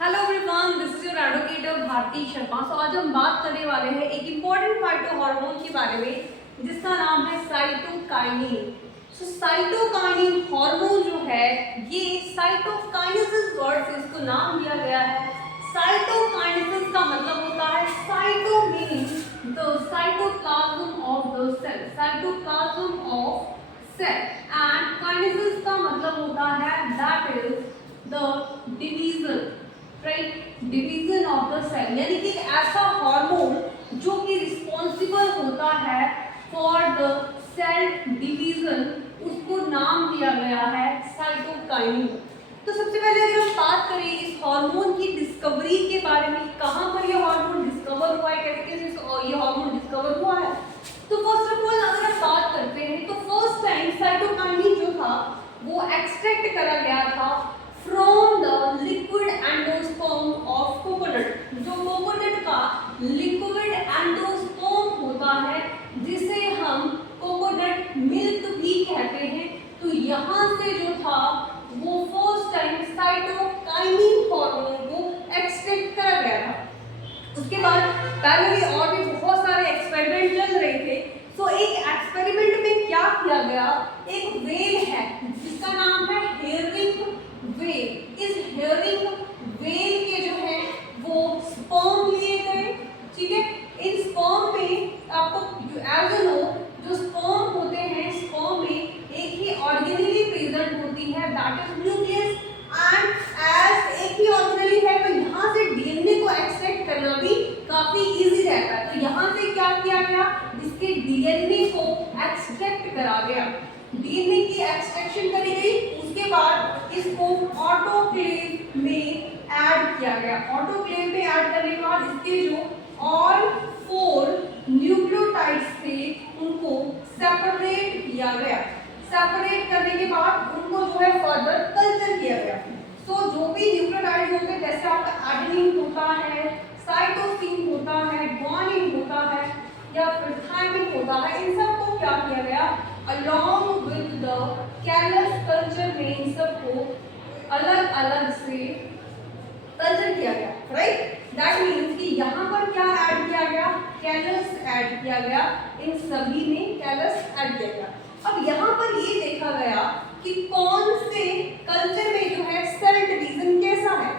Hello everyone, this is your advocate Bharti Sharma. So आज हम बात करने वाले हैं एक इम्पॉर्टेंट फाइटो हार्मोन के बारे में जिसका नाम है साइटोकाइनिन। सो साइटोकाइनिन हार्मोन जो है ये साइटोकाइनेसिस वर्ड से इसको नाम दिया गया है। साइटोकाइनेसिस का मतलब होता है cyto meaning the cytoplasm of the cell, cytoplasm of cell, and kinesis का मतलब होता है that is the division, right, division of the cell, यानी कि ऐसा हार्मोन जो कि रिस्पॉन्सिबल होता है फॉर द सेल डिवीजन, उसको नाम दिया गया है साइटोकाइनिन। तो सबसे पहले अगर हम बात करें इस हार्मोन की डिस्कवरी के बारे में, कहाँ पर ये हार्मोन डिस्कवर हुआ है, कैसे ये हार्मोन डिस्कवर हुआ है, तो फर्स्ट ऑफ ऑल अगर हम बात करते हैं तो फर्स्ट टाइम साइटोकाइनिन जो था वो एक्सट्रैक्ट करा गया था from the liquid endosperm of coconut. जो कोकोनट का लिक्विड एंडोस्पर्म होता है जिसे हम कोकोनट मिल्क भी कहते हैं, तो यहाँ से जो था वो फर्स्ट टाइम साइटोकाइनिन हार्मोन को एक्सट्रैक्ट करा गया था। उसके बाद पहले और भी बहुत सारे एक्सपेरिमेंट चल रहे थे। तो एक एक्सपेरिमेंट में क्या किया गया, एक वेल है जिसका नाम है हेयरिंग वेल। इस हेयरिंग वेल के जो है वो स्पर्म लिए गए, ठीक है। इन स्पर्म में आपको एज यू नो जो स्पर्म होते हैं, स्पर्म में एक ही ऑर्गेनेली प्रेजेंट होती है that is nucleus, and as एक ही ऑर्गेनेली है तो यहाँ से डीएनए को एक्सट्रैक्ट करना भी काफी इजी रहता है। तो यहाँ से क्या किया गया, इसके डीएनए को एक्सट्रैक्ट करा गया, डीएनए की एक्सट्रैक्शन करी गई। उसके बाद इसको ऑटोक्लेव में ऐड किया गया। ऑटोक्लेव में ऐड करने के बाद इसके जो ऑल 4 न्यूक्लियोटाइड्स थे उनको सेपरेट किया गया। सेपरेट करने के बाद उनको जो है फर्दर कल्चर किया गया। तो जो भी न्यूक्लियोटाइड्स होते हैं, जैसे आपका एडेनिन होता है, साइटोसिन होता है, ग्वानिन होता है या फिर थायमिन होता है, इन सब को क्या किया गया, along with the callus culture में इन सबको अलग अलग से कल्चर किया गया, राइट। दैट मीन्स कि यहाँ पर क्या ऐड किया गया, कैलस ऐड किया गया, इन सभी में कैलस ऐड किया गया। अब यहाँ पर ये देखा गया कि कौन से कल्चर में जो है सेल डिवीजन कैसा है।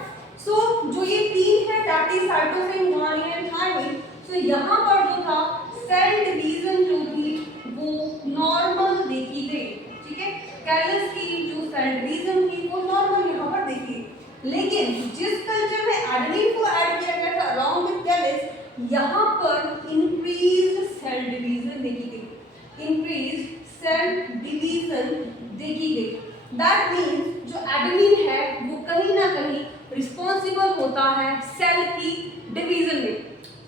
सो जो ये 3 है that is cytosine, guanine and thymine. So यहाँ पर जो था सेल डिवीजन जो थी वो नॉर्मल देखी गई, ठीक है। कैलस की जो सेल डिवीजन थी वो नॉर्मल यहाँ पर देखी गई, लेकिन जिस कल्चर में एडेनिन को ऐड किया गया था अलोंग विद कैलस, यहाँ पर इंक्रीज्ड सेल डिवीजन देखी गई, इंक्रीज्ड सेल डिवीजन देखी गई। दैट मीन्स जो एडेनिन है वो कहीं ना कहीं रिस्पॉन्सिबल होता है सेल की डिवीजन में।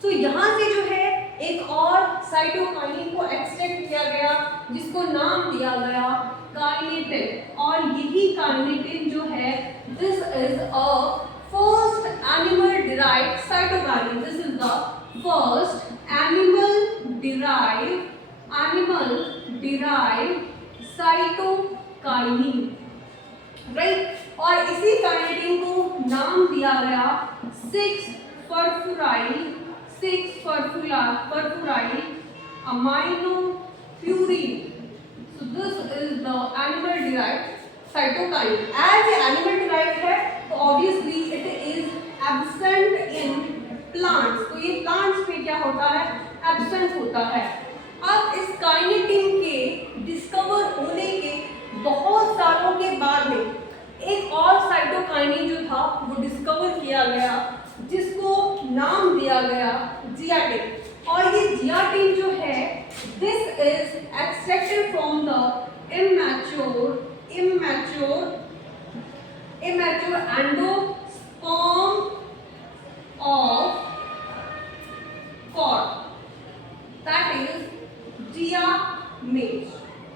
तो यहाँ से जो है एक और साइटोकाइनिन को एक्सट्रैक्ट किया गया जिसको नाम दिया गया काइनेटिन, और यही काइनेटिन जो है this is a first animal derived cytokinin, this is the first animal derived cytokinin, right. और इसी काइनेटिन को नाम दिया गया 6-फॉस्फोराइल aminofurin. So this is the animal derived cytokine. As ये animal derived है तो obviously it is absent in plants. तो ये plants पे क्या होता है, absent होता है। अब इस काइनेटिन के डिस्कवर होने के बहुत सालों के बाद में एक और साइटोकाइनिन जो था वो डिस्कवर किया गया जिसको नाम दिया गया जियाटिन। और ये जियाटिन जो है this is extracted from the immature endosperm of cod, that is जियामेज,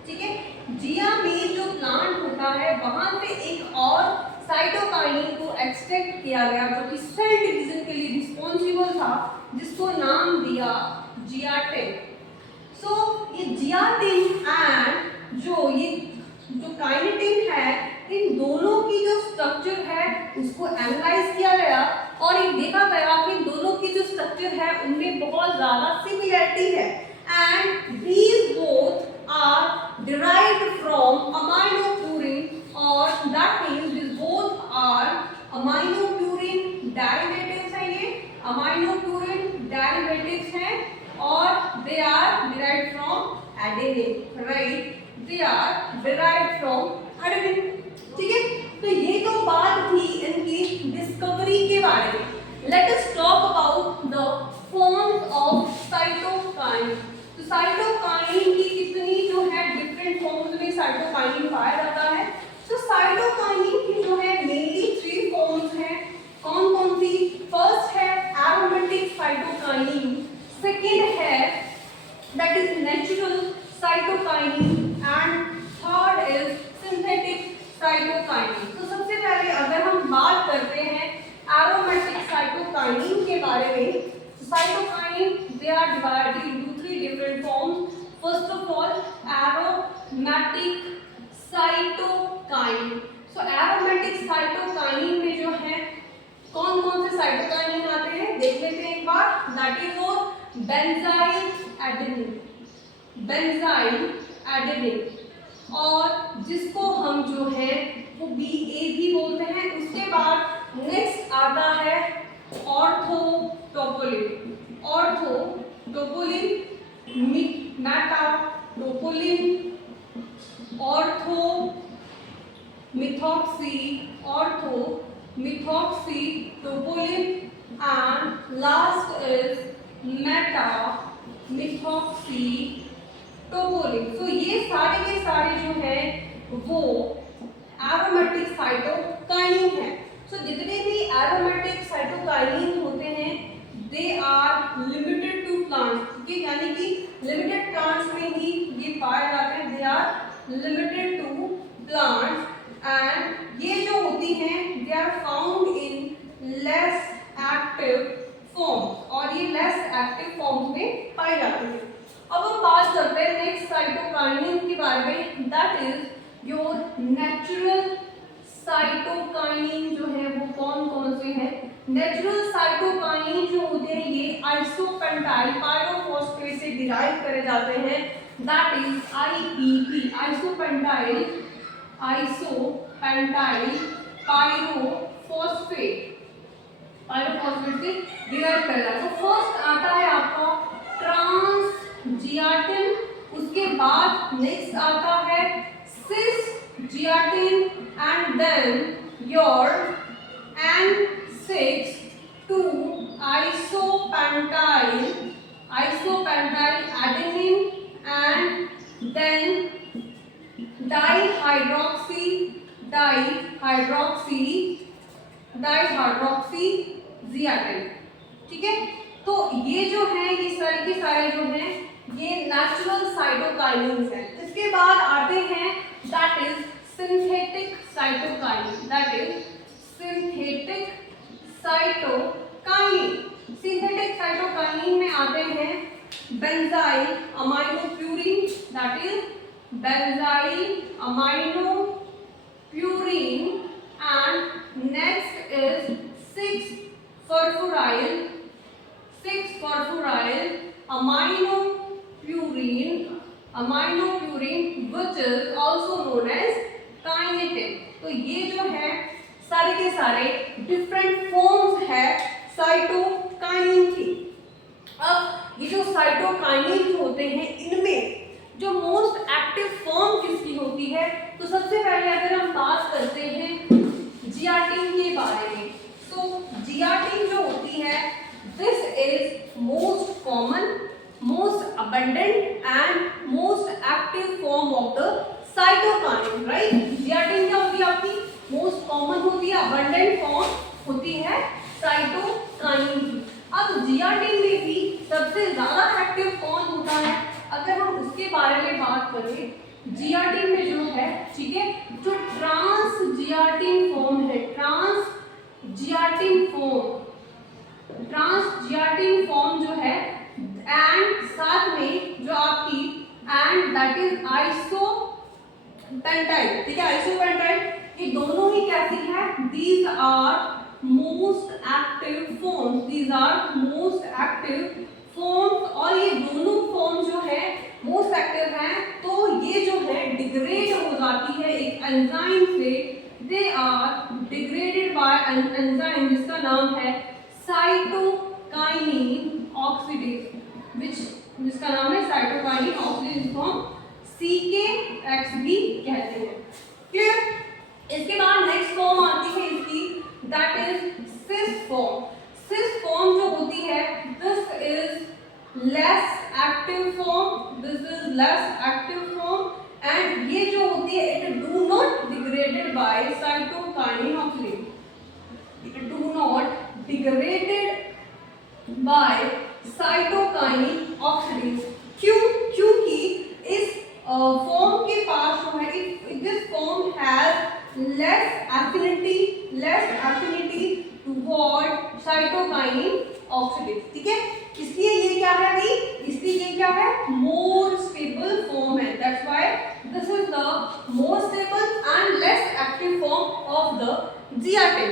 ठीक है। जियामेज जो प्लांट होता है वहां से एक और साइटोकाइनिन को एक्सट्रैक्ट किया गया जो कि सेल डिवीजन के लिए रिस्पॉन्सिबल था, जिसको नाम दिया जियाटिन। सो ये जियाटिन एंड जो काइनेटिन है, इन दोनों की जो स्ट्रक्चर है उसको एनालाइज किया गया और ये देखा गया कि दोनों की जो स्ट्रक्चर है उनमें बहुत ज्यादा सिमिलरिटी है and these both are derived from aminopurine और that means this both are aminopurine derivatives हैं, ये अमाइनोप्यूरिन डेरिवेटिव्स हैं और they are derived from adenine, right, they are derived from adenine. ठीक है, तो ये तो बात थी इनकी डिस्कवरी के बारे में। Let us talk about the forms of cytokine. तो साइटोकाइन की कितनी जो है डिफरेंट फॉर्म्स में साइटोकाइन पाया जाता है। तो साइटोकाइन की जो है मेनली 3 फॉर्म्स हैं। कौन कौन सी? फर्स्ट है एरोमेटिक साइटोकाइन, सेकंड है that is natural cytokine and third is synthetic cytokinin. तो सबसे पहले अगर हम बात करते हैं एरोमेटिक साइटोकाइनिन के बारे में, cytokinin they are divided into 3 different forms. First of all aromatic cytokinin. So aromatic cytokinin में जो है कौन कौन से साइटोकाइनिन आते हैं देख लेते हैं एक बार। दैट इज और बेंजाइल एडेनिन, बेंजाइल एडेनिन, और जिसको हम जो है वो BA भी बोलते हैं। उसके बाद नेक्स्ट आता है ऑर्थोटोपोलिन, ऑर्थोटोपोलिन, मेटाटोपोलिन, ऑर्थोमिथॉक्सी, ऑर्थोमिथॉक्सीटोपोलिन एंड लास्ट इज मेटामिथॉक्सीटोपोलिन। तो ये सारे के सारे जो है वो एरोमेटिक साइटोकाइनिन है। सो जितने भी एरोमेटिक साइटोकाइनिन होते हैं they are limited to plants, ठीक है, यानी कि लिमिटेड प्लांट्स में ही ये पाए जाते हैं। They are limited to plants and ये जो होती हैं they are found in less active forms, और ये लेस एक्टिव फॉर्म्स में पाई जाती है। अब हम बात करते हैं नेक्स्ट साइटोकाइनिन के बारे में। That is your natural cytokinin जो है वो कौन कौन से हैं? नेचुरल साइटोकाइनिन जो होते हैं ये आइसोपेंटाइल पायरोफॉस्फेट से डिराइव करे जाते हैं। That is IPP, isopentyl pyrophosphate से डिराइव करे जाते हैं। तो फर्स्ट आता है आपका ट्रांसजियाटिन, उसके बाद नेक्स्ट आता है cis zeatin and then your N6 to isopentyl adenine and then dihydroxyziyatin। ठीक है, तो ये जो है ये सारे के सारे जो हैं ये नेचुरल साइटोकाइनिन्स हैं। इसके बाद आते हैं that is synthetic cytokinin, that is synthetic cytokinin. Synthetic cytokinin में आते हैं benzyl aminopurine, that is benzyl aminopurine and next is six phosphoryl aminopurine which is also known as kinetin. तो ये जो है सारे के सारे डिफरेंट फॉर्म्स है साइटोकाइनिन की। अब ये जो साइटोकाइनिन होते हैं इनमें जो मोस्ट एक्टिव फॉर्म किसकी होती है? तो सबसे पहले अगर हम बात करते हैं जियाटिन के बारे में, तो जियाटिन जो होती है this is most common, most abundant and most active form of the cytokinin, right. Zeatin क्या होती है आपकी? मोस्ट कॉमन होती है, अबंडेंट फॉर्म होती है साइटोकाइनिन की। अब जियाटिन में भी सबसे ज्यादा एक्टिव कौन होता है अगर हम उसके बारे में बात करें? जियाटिन में जो है, ठीक है, जो ट्रांसजियाटिन फॉर्म है, ट्रांसजियाटिन फॉर्म जो है एंड साथ में जो आपकी एंड दैट इज आइसोपेंटाइल, ठीक है, आइसोपेंटाइल, ये दोनों ही कैसी है? These are most active forms, these are most active forms. और ये दोनों फॉर्म जो है मोस्ट एक्टिव हैं, तो ये जो है डिग्रेड हो जाती है एक एंजाइम से। They are degraded by an enzyme जिसका नाम है साइटोकाइनिन ऑक्सीडेज, जिसका नाम है साइटोकाइनिन ऑक्सीडेज, जिसको हम CKX भी कहते हैं। क्लियर? इसके बाद नेक्स्ट फॉर्म आती है इसकी, that is cis form. Cis form जो होती है, this is less active form, this is less active form, and ये जो होती है it do not degraded by cytokinin oxidase, it do not degraded by cytokinin oxidase. क्यों? क्योंकि इस फॉर्म के पास जो है, this form has less affinity toward cytokinin oxidase. ठीक है, इसलिए ये क्या है भाई, इसलिए ये क्या है, मोर स्टेबल फॉर्म है। That's why this is the more stable and less active form of the GR10।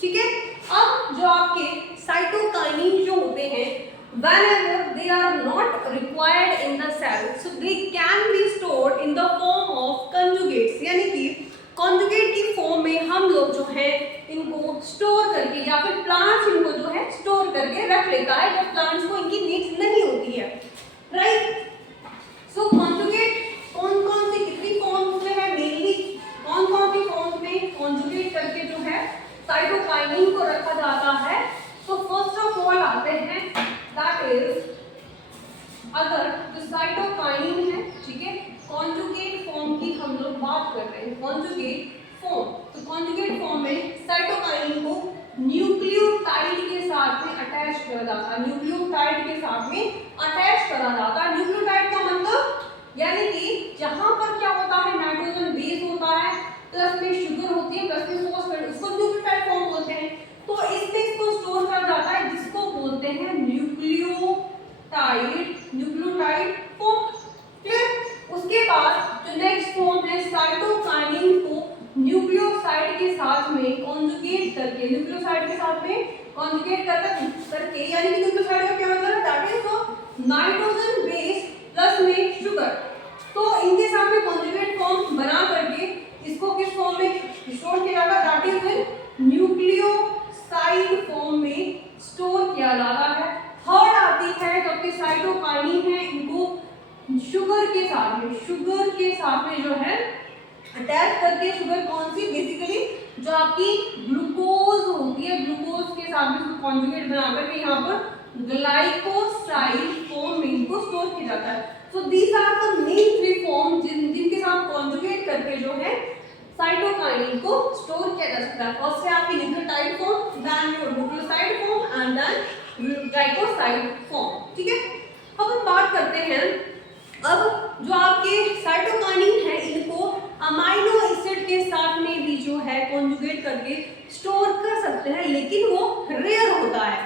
ठीक है, अब जो आपके साइटोकाइनिन जो होते हैं, whenever they are not required in the cell, so they can be stored in the form of conjugates। यानी कि conjugate की फॉर्म में हम लोग जो है इनको स्टोर करके, या फिर प्लांट्स इनको जो है स्टोर करके रख लेता है जब प्लांट्स को इनकी नीड्स नहीं होती है, राइट। सो conjugate कौन कौन सी कितनी फॉर्म्स में है, मेनली कौन कौन सी फॉर्म्स में conjugate करके जो है साइटोकाइनिन को रखा जाता है। तो फर्स्ट ऑफ ऑल आते हैं, दैट इज, अगर जो साइटोकाइनिन है, ठीक है, कॉन्जुगेट फॉर्म की हम लोग बात कर रहे हैं, कॉन्जुगेट फॉर्म। तो कॉन्जुगेट फॉर्म में साइटोकाइनिन को न्यूक्लियोटाइड के साथ में अटैच करा जाता है, न्यूक्लियोटाइड के साथ में अटैच करा जाता है। न्यूक्लियोटाइड का मतलब यानी कि जहां पर क्या होता है, नाइट्रोजन बेस होता है, प्लस में शुगर होती है, प्लस में फॉस्फेट, उसको न्यूक्लियोटाइड फॉर्म बोलते हैं। तो इसमें इसको स्टोर करा जाता है, जिसको बोलते हैं न्यूक्लियोटाइड फॉर्म। क्लियर? उसके बाद जो नेक्स्ट फॉर्म है, साइटोकाइनिन को न्यूक्लियोसाइड के साथ में कॉन्जुगेट करके, न्यूक्लियोसाइड के साथ में कॉन्जुगेट करके, यानी कि न्यूक्लियोसाइड का क्या मतलब है, that is nitrogen base plus में शुगर। तो इनके साथ में कॉन्जुगेट फॉर्म बना करके इसको किस फॉर्म में स्टोर किया जाता है, दैट इज न्यूक्लियोसाइड फॉर्म में स्टोर किया जाता है। थर्ड आती है, जो आपके साइटोकाइनिन है, इनको शुगर के साथ में जो है अटैच करके, शुगर कौन सी, बेसिकली जो आपकी ग्लूकोज होती है, ग्लूकोज के साथ में कॉन्जुगेट बनाकर के यहाँ पर ग्लाइकोसाइड फॉर्म में इनको स्टोर किया जाता है। So these are the main three form जिनके साथ कॉन्जुगेट करके जो है साइटोकाइनिन को स्टोर किया जा सकता है। फर्स्ट है आपकी nucleotide form, then your nucleoside form, and then glycoside form. ठीक है, अब हम बात करते हैं, अब जो आपके साइटोकाइनिन है, इनको अमाइनो एसिड के साथ में भी जो है कॉन्जुगेट करके स्टोर कर सकते हैं, लेकिन वो रेयर होता है,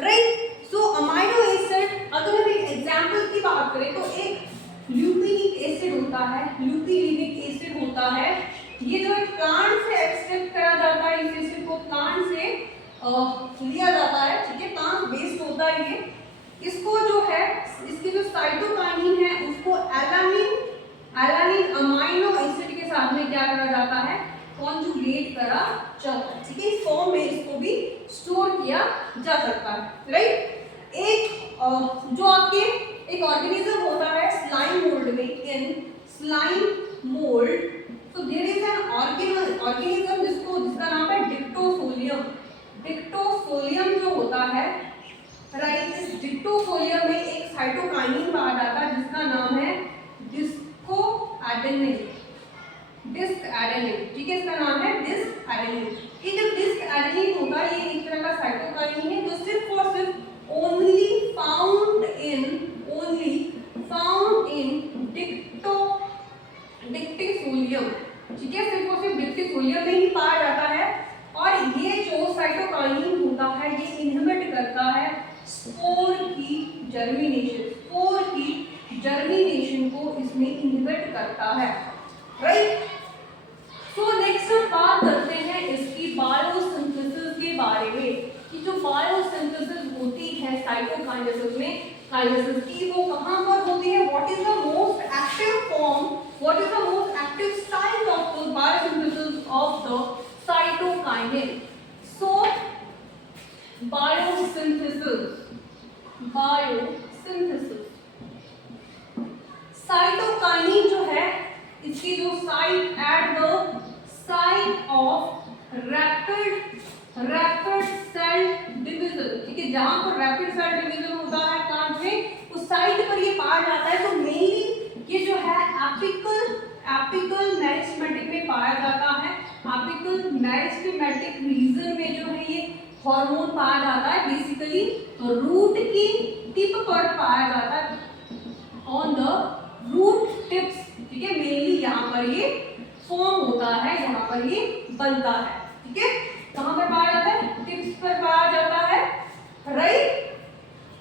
राइट। सो अमाइनो एसिड, अगर हम एक एग्जांपल की बात करें तो एक ल्यूपिनिक एसिड होता है, ल्यूपिनिक एसिड होता है, ये जो है प्लांट से एक्सट्रैक्ट करा जाता है, इस एसिड को प्लांट से लिया जाता है, ठीक है, प्लांट बेस्ड होता है ये। इसको जो है, इसकी जो साइटोकाइनिन है उसको एलानिन अमाइनो एसिड के साथ में क्या करा जाता है, कॉन्जुगेट करा जाता है, ठीक है। इस फॉर्म में इसको भी स्टोर किया जा सकता है, राइट। एक जो आपके एक ऑर्गेनिज्म होता है स्लाइम मोल्ड में, इन स्लाइम मोल्ड, तो देयर इज एन ऑर्गेनिज्म जिसका नाम है डिक्टोफोलियम। डिक्टोफोलियम जो होता है, राइट, इस डिक्टोफोलियम में एक साइटोकाइनिन पाया जाता है जिसका नाम है डिस्को एडेनिन, ठीक है, इसका नाम है डिस्क एडेनिन। ये जो डिस्क एडेनिन होता है, ये एक तरह का साइटोकाइनिन है जो सिर्फ और सिर्फ only found in डिक्टोफोलियम, ठीक है, सिर्फ और सिर्फ डिक्टोफोलियम में ही पाया जाता है। और ये जो साइटोकाइनिन होता है, ये इनहिबिट करता है स्पोर की जर्मिनेशन को इसमें इनहिबिट करता है, राइट। सो नेक्स्ट हम बात करते हैं इसकी बायोसिंथेसिस के बारे काइनेसिस में काइनेसिस की वो कहाँ पर होती है, what is the most active form, what is the most active site of the biosynthesis of the cytokinin. So biosynthesis cytokinin जो है इसकी जो site at the site of rapid cell division, ठीक है, जहां पर रैपिड सेल डिवीजन होता है प्लांट में उस साइट पर ये पाया जाता है। तो मेनली ये जो है एपिकल मेरिस्टेमेटिक में पाया जाता है। एपिकल मेरिस्टेमेटिक रीजन में जो है ये हार्मोन पाया जाता है, बेसिकली रूट की टिप पर पाया जाता है, ऑन द रूट टिप्स, ठीक है, मेनली यहाँ पर ये फॉर्म होता है, यहाँ पर ये बनता है, ठीक है, कहाँ पर पाया जाता है, टिप्स पर पाया जाता है, राइट।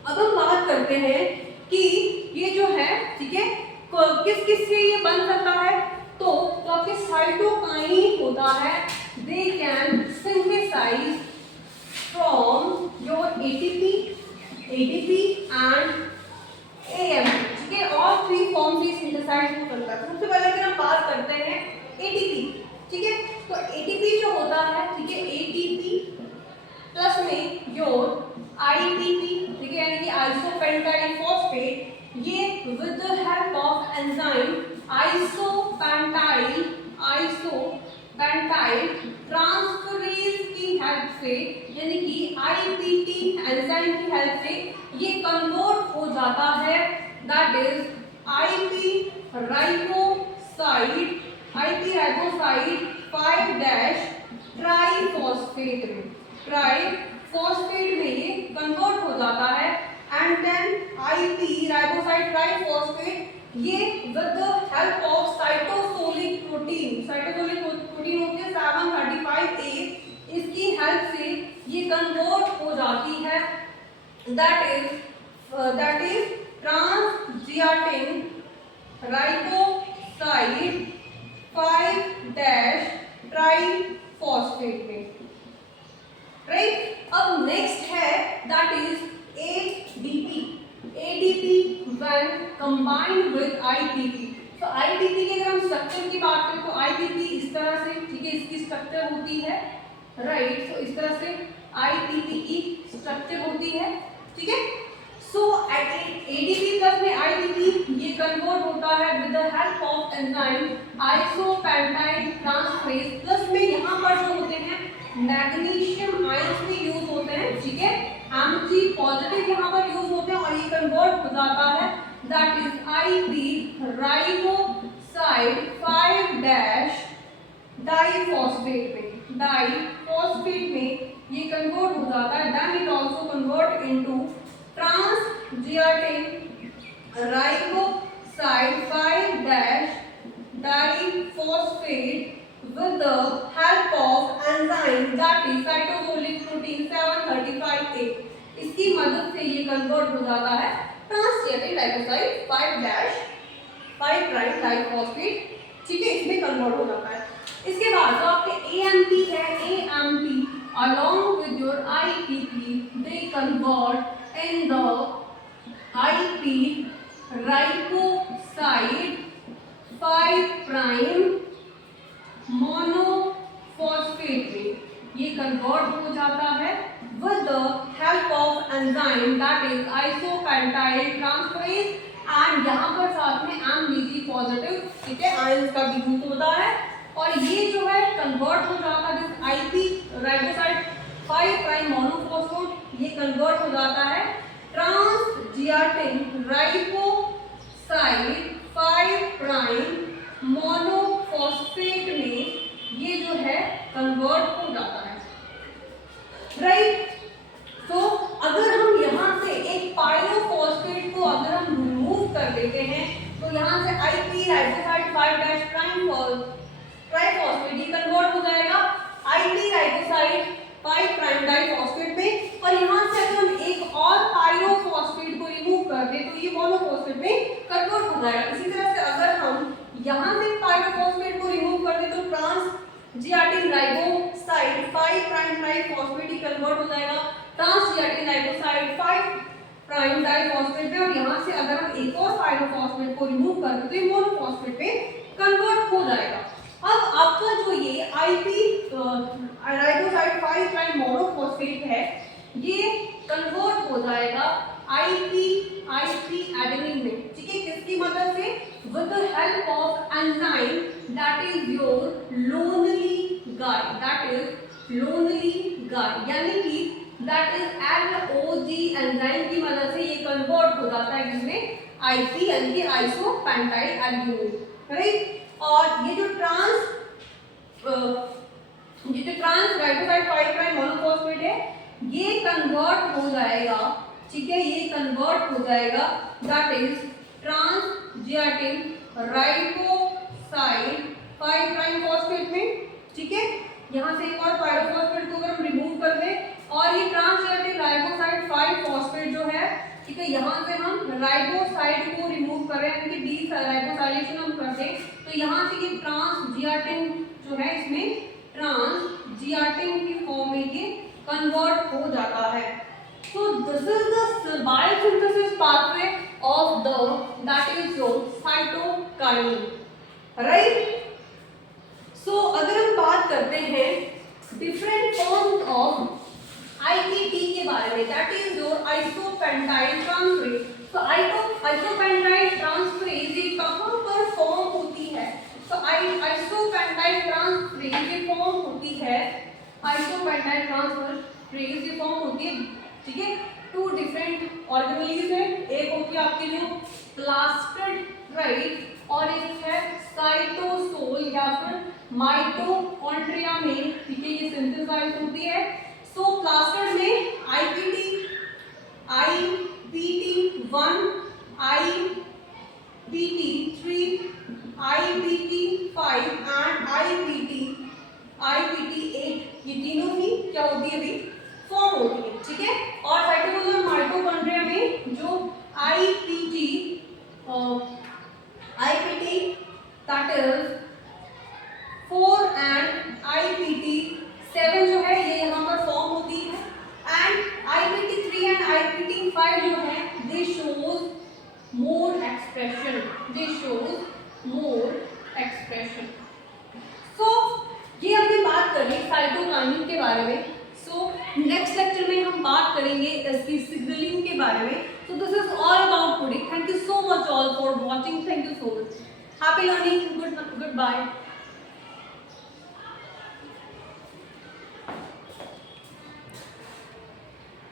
अब हम बात करते हैं कि ये जो है, ठीक है, किस किस से ये बन सकता है, तो आपके साइटोकाइनिन होता है, they can synthesize from your ATP and AMP, ठीक है, ऑल थ्री फॉर्म से सिंथेसाइज हो सकता है। सबसे पहले अगर हम बात करते हैं एटीपी, ठीक है, तो एटीपी जो होता है, ठीक है, एटीपी प्लस में योर आईपीपी, ठीक है, यानी कि आइसोपेंटाइल फॉस्फेट, ये with the help of enzyme isopentyl transferase की हेल्प से, यानी कि आईपीटी एंजाइम की हेल्प से ये कन्वर्ट हो जाता है, दैट इज आईपी राइबोसाइड 5' ट्राइफॉस्फेट में ये कन्वर्ट हो जाता है, एंड देन आईपी राइबोसाइड ट्राइफॉस्फेट ये with the help of cytosolic protein होती है 735A, इसकी हेल्प से ये कन्वर्ट हो जाती है, दैट इज ट्रांसजियाटिन राइबोसाइड 5' ट्राइफॉस्फेट में, राइट। अब नेक्स्ट है that is ADP when combined with IPP। तो IPP के अगर हम स्ट्रक्चर की बात करें तो IPP इस तरह से, ठीक है, इसकी स्ट्रक्चर होती है, राइट। तो इस तरह से IPP की स्ट्रक्चर होती है, ठीक है। सो ADP प्लस में IPP ये कन्वर्ट होता है with the help of enzyme isopentyl transferase, plus में यहाँ पर जो होते हैं मैग्नीशियम आयंस भी यूज होते हैं, ठीक है, Mg पॉजिटिव यहाँ पर यूज होते हैं और ये कन्वर्ट हो जाता है, that is IP riboside 5' diphosphate में ये कन्वर्ट हो जाता है, then it also convert into transzeatin riboside 5' diphosphate with the help of enzyme that is cytosolic protein 735A, इसकी मदद से ये कन्वर्ट हो जाता है ट्रांसजियाटिन राइबोसाइड 5' डाइफॉस्फेट, ठीक है, इसमें कन्वर्ट हो जाता है। इसके बाद जो आपके AMP है, AMP along with your IPP they convert in the IP riboside 5' monophosphate में ये कन्वर्ट हो जाता है with the help of enzyme that is isopentyl transferase, and यहाँ पर साथ में Mg पॉजिटिव, ठीक है, आयंस का भी यूज होता है, और ये जो है कन्वर्ट हो जाता है दिस IP राइबोसाइड 5' मोनोफॉस्फेट, ये कन्वर्ट हो जाता है ट्रांसजियाटिन राइबोसाइड 5' मोनोफॉस्फेट में ये जो है कन्वर्ट हो जाता है, राइट। तो अगर हम यहाँ से एक पाइरोफॉस्फेट को अगर हम रिमूव कर देते हैं तो यहाँ से IP राइबोसाइड 5' ट्राइफॉस्फेट ये कन्वर्ट हो जाएगा IP राइबोसाइड 5' डाइफॉस्फेट में, और यहाँ से अगर हम एक और पाइरोफॉस्फेट को रिमूव कर दें तो ये मोनोफॉस्फेट में कन्वर्ट हो जाएगा। इसी तरह से अगर हम यहाँ से पाइरोफॉस्फेट को रिमूव कर दें तो ट्रांसजियाटिन राइबोसाइड 5' ट्राइफॉस्फेट ही कन्वर्ट हो जाएगा ट्रांसजियाटिन राइबोसाइड प्राइम डाइफॉस्फेट पे, और यहाँ से अगर हम एक और पायरोफॉस्फेट को रिमूव कर दें तो ये मोनोफॉस्फेट में कन्वर्ट हो जाएगा। अब आपका जो ये आईपी राइबोसाइड 5 प्राइम मोनोफॉस्फेट है ये कन्वर्ट हो जाएगा आईपी एडेनिन में, ठीक है, किसकी मदद से? With the help of enzyme that is your lonely guy, that is lonely guy, यानी कि दैट इज LOG एंजाइम की मदद से ये कन्वर्ट हो जाता है जिसमें आईपी यानी कि आइसोपेंटाइल एल्ब्यूमिन, राइट। और ये जो ट्रांस राइबोसाइड 5 प्राइम मोनोफॉस्फेट है ये कन्वर्ट हो जाएगा, ठीक है, ये कन्वर्ट हो जाएगा that is ट्रांसजियाटिन riboside 5 prime phosphate में, ठीक है। यहाँ से एक और पायरोफॉस्फेट को अगर हम रिमूव कर दें और ये ट्रांसजियाटिन राइबोसाइड 5 फॉस्फेट जो है, ठीक है, यहाँ से हम राइबोसाइड को रिमूव कर रहे हैं यानी कि डी राइबोसाइलेशन हम कर दें तो यहाँ से ये ट्रांसजियाटिन जो है इसमें ट्रांसजियाटिन की फॉर्म में ये कन्वर्ट हो जाता है। So this is the biosynthesis pathway of that is your cytokinin, right? So अगर हम बात करते हैं different forms of IPT के बारे में, that is your isopentyl transferase. So isopentyl transferase ये कहाँ पर फॉर्म होती है? तो isopentyl transferase ये फॉर्म होती है, isopentyl transferase ये फॉर्म होती है, ठीक है, टू डिफरेंट ऑर्गेनेल्स है, एक होती है आपके जो प्लास्टिड, राइट, और एक है साइटोसोल या फिर माइटोकॉन्ड्रिया में, ठीक है, ये सिंथेसाइज होती है। सो प्लास्टिड में IPT1, IPT3, IPT5 and IPT8 ये तीनों ही क्या होती है भी फॉर्म होती है, ठीक है। और साइटोसोल और माइटोकॉन्ड्रिया में जो IPT that is 4 and IPT7 जो है ये यहाँ पर फॉर्म होती है, एंड IPT3 एंड IPT5 जो है दे शोज मोर एक्सप्रेशन, सो ये हमने बात करी साइटोकाइनिन के बारे में। सो नेक्स्ट लेक्चर में हम बात करेंगे इसकी सिग्नलिंग के बारे में। So this is all about today. Thank you so much all for watching, thank you so much, happy learning, good bye.